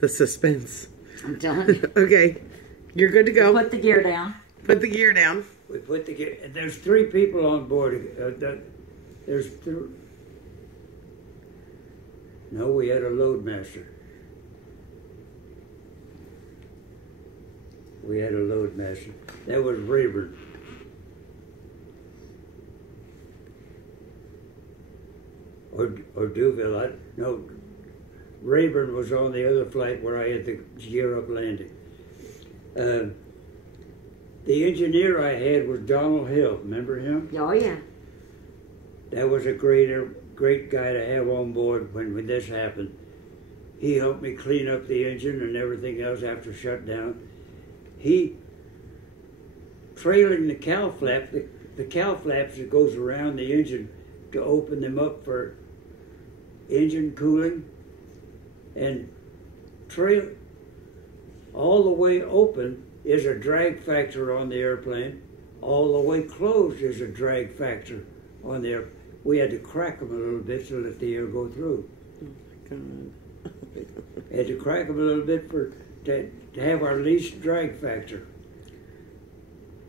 The suspense. I'm telling you. Okay. You're good to go. Put the gear down. Put the gear down. We put the gear. There's 3 people on board. No, we had a loadmaster. We had a loadmaster. That was Rayburn. Or Duville. No, Rayburn was on the other flight where I had the gear up landing. The engineer I had was Donald Hill. Remember him? Oh, yeah. That was a great guy to have on board when this happened. He helped me clean up the engine and everything else after shutdown. He, trailing the cowl flap, the cowl flaps that goes around the engine to open them up for engine cooling, and trail all the way open is a drag factor on the airplane. All the way closed is a drag factor on the airplane. We had to crack them a little bit to let the air go through. Oh my God. Had to crack them a little bit to have our least drag factor.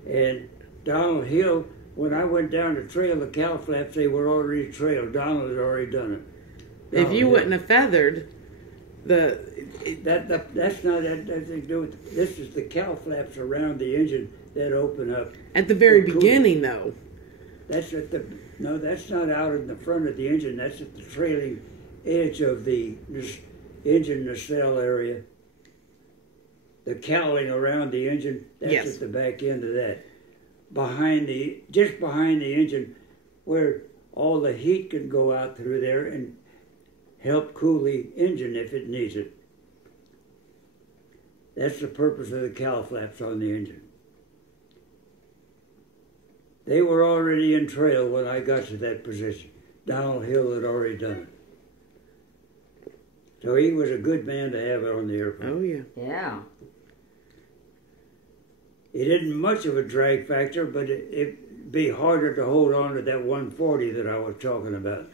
And Donald Hill, when I went down to trail the cowl flaps, they were already trailed. Donald had already done it. If you wouldn't have feathered that's not that nothing to do with. This is the cowl flaps around the engine that open up at the very beginning, though. That's that's not out in the front of the engine. That's at the trailing edge of the engine nacelle area. The cowling around the engine, that's at the back end of that. Just behind the engine, where all the heat can go out through there and help cool the engine if it needs it. That's the purpose of the cowl flaps on the engine. They were already in trail when I got to that position. Donald Hill had already done it. So he was a good man to have on the airplane. Oh, yeah. Yeah. It isn't much of a drag factor, but it'd be harder to hold on to that 140 that I was talking about,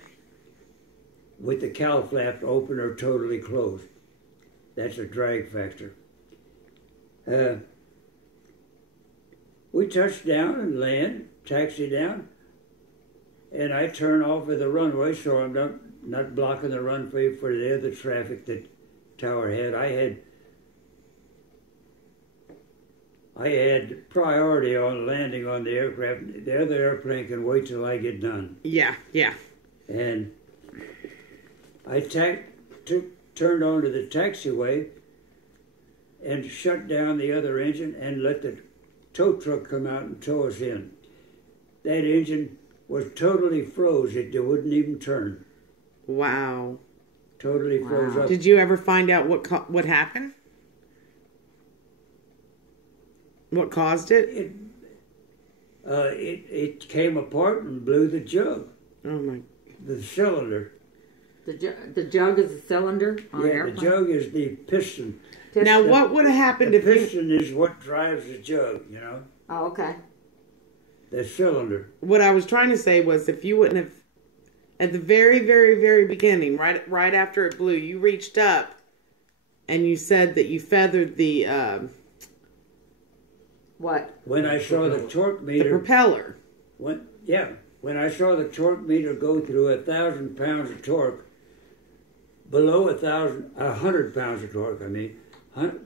with the cowl flap open or totally closed. That's a drag factor. We touch down and land, taxi down, and I turn off of the runway so I'm not blocking the runway for the other traffic that Tower had. I had priority on landing on the aircraft. The other airplane can wait till I get done. Yeah, yeah. And I turned onto the taxiway and shut down the other engine and let the tow truck come out and tow us in. That engine was totally froze. It wouldn't even turn. Wow. Totally froze up. Did you ever find out what happened? What caused it? It came apart and blew the jug. Oh my! The cylinder. The jug is the cylinder on the airplane? The jug is the piston. Now, what would have happened if the piston is what drives the jug, you know? Oh, okay. The cylinder. What I was trying to say was, if you wouldn't have, at the very, very, very beginning, right after it blew, you reached up and you said that you feathered the what? When I saw the torque meter. The propeller. When I saw the torque meter go through 1,000 pounds of torque, below 100 pounds of torque,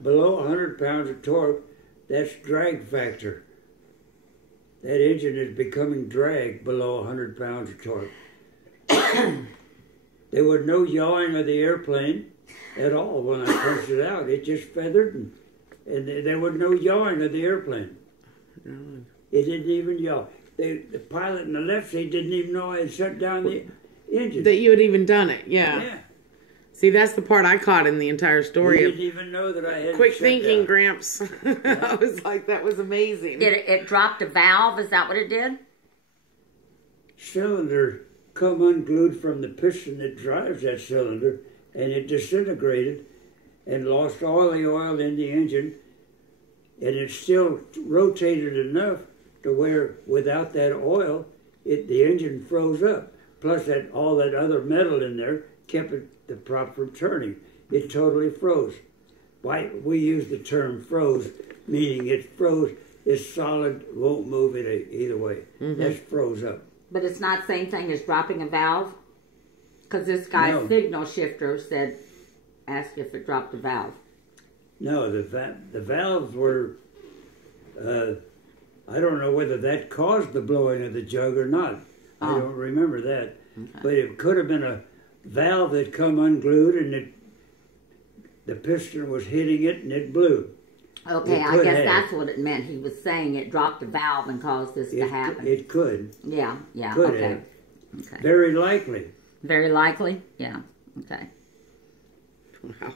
below 100 pounds of torque, that's drag factor. That engine is becoming drag below 100 pounds of torque. There was no yawing of the airplane at all when I punched it out. It just feathered and there was no yawing of the airplane. It didn't even yaw. The pilot in the left seat didn't even know I had shut down the engine. That you had even done it, yeah. Yeah. See, that's the part I caught in the entire story. He didn't even know that I had quick shut thinking, down. Gramps. I was like, that was amazing. Did it dropped a valve? Is that what it did? Cylinder come unglued from the piston that drives that cylinder, and it disintegrated and lost all the oil in the engine, and it still rotated enough to where without that oil, the engine froze up. Plus all that other metal in there kept the prop from turning. It totally froze. why we use the term froze, meaning it froze. It's solid, won't move it either way. That's froze up. But it's not the same thing as dropping a valve? Because this guy's signal shifter said, asked if it dropped a valve. No, the valves were, I don't know whether that caused the blowing of the jug or not. I don't remember that. Okay. But it could have been a valve that come unglued and the piston was hitting it and it blew. Okay, I guess that's what it meant. He was saying it dropped a valve and caused this to happen. It could. Yeah, Could okay. have. Okay. Very likely. Very likely? Yeah, okay. Wow.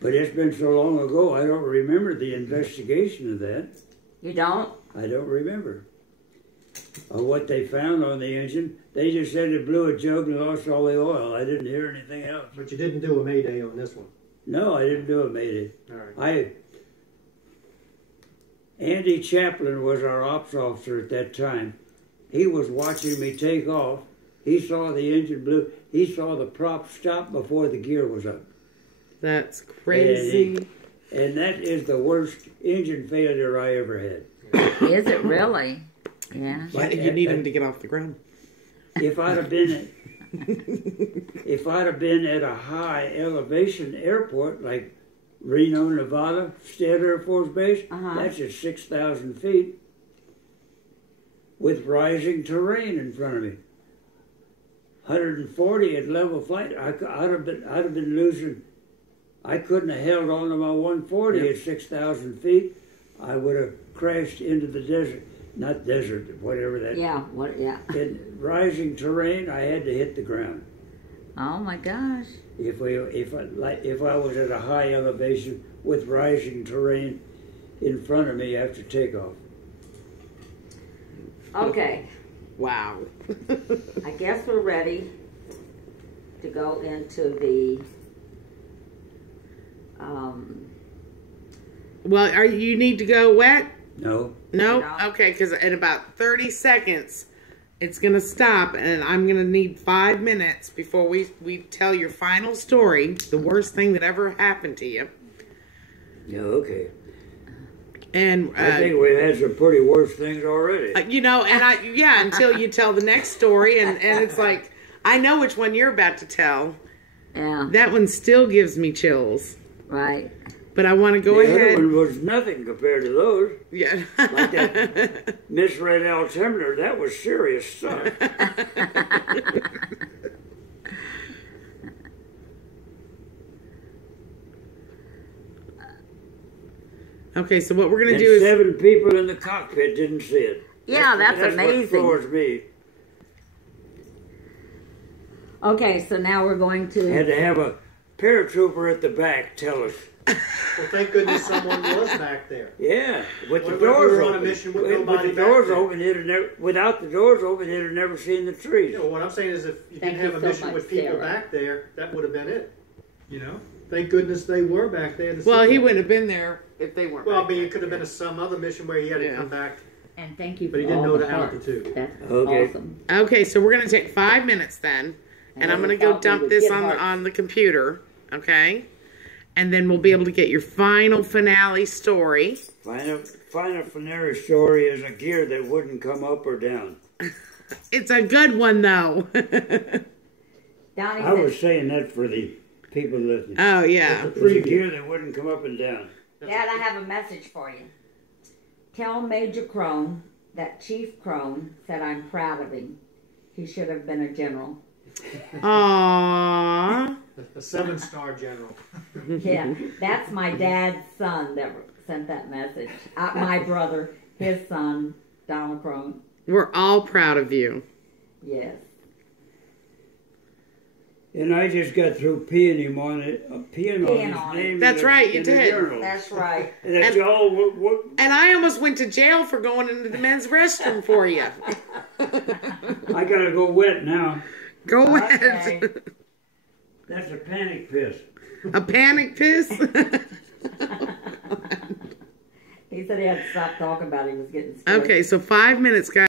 But it's been so long ago, I don't remember the investigation of that. You don't? I don't remember. Or what they found on the engine. They just said it blew a jug and lost all the oil. I didn't hear anything else. But you didn't do a mayday on this one. No, I didn't do a mayday. All right. Andy Chaplin was our ops officer at that time. He was watching me take off. He saw the engine blew. He saw the prop stop before the gear was up. That's crazy. And that is the worst engine failure I ever had. Is it really? Yeah. You need him to get off the ground. If I'd have been at a high elevation airport like Reno, Nevada, State Air Force Base, that's at 6,000 feet with rising terrain in front of me. 140 at level flight, I'd have been losing. I couldn't have held on to my 140 at 6,000 feet. I would have crashed into the desert. Not desert, whatever that. Yeah, In rising terrain, I had to hit the ground. Oh my gosh. If I was at a high elevation with rising terrain in front of me after takeoff. Okay. Wow. I guess we're ready to go into the Well, you need to go wet? No. No? No. Okay, because in about 30 seconds, it's going to stop, and I'm going to need 5 minutes before we tell your final story, the worst thing that ever happened to you. Yeah, okay. And I think we've had some pretty worse things already. until you tell the next story, and it's like, I know which one you're about to tell. Yeah. That one still gives me chills. Right. But I want to go the ahead. other one was nothing compared to those. Yeah. Like that misread altimeter, that was serious stuff. Okay, so what we're going to And do is... 7 people in the cockpit didn't see it. Yeah, that's amazing. What floors me. Okay, so now we're going to... Had to have a paratrooper at the back tell us. Well, thank goodness someone was back there. Yeah, with the When doors we were on a open. mission with With nobody the back doors there. open, without the doors open, they'd have never seen the trees. You know, what I'm saying is if you Thank didn't have you a so mission much, with people Sarah. back there, that would have been it. You know? Thank goodness they were back there. Well, he wouldn't have been there if they weren't. Well, I back mean, there. it could have been some other mission where he had to come back. And thank you But he for didn't all know the the hearts. altitude. That's Okay. awesome. Okay, so we're going to take 5 minutes then, and I'm going to go dump this on the computer, okay? And then we'll be able to get your final finale story. Final finale story is a gear that wouldn't come up or down. It's a good one, though. Donnie I was said, saying that for the people listening. Oh, yeah. It's a gear that wouldn't come up and down. Dad, I have a message for you. Tell Major Crone that Chief Crone said I'm proud of him. He should have been a general. Aww. A 7-star general. Yeah, that's my dad's son that sent that message. My brother, his son, Donald Crone. We're all proud of you. Yes. And I just got through peeing him on it, peeing Peeing on on his it. name. That's right, you in the did. journal. That's right. And that's And- all. And I almost went to jail for going into the men's restroom for you. I gotta go wet now. Go Okay. ahead. That's a panic piss. A panic piss? He said he had to stop talking about it. He was getting scared. Okay, so 5 minutes, guys.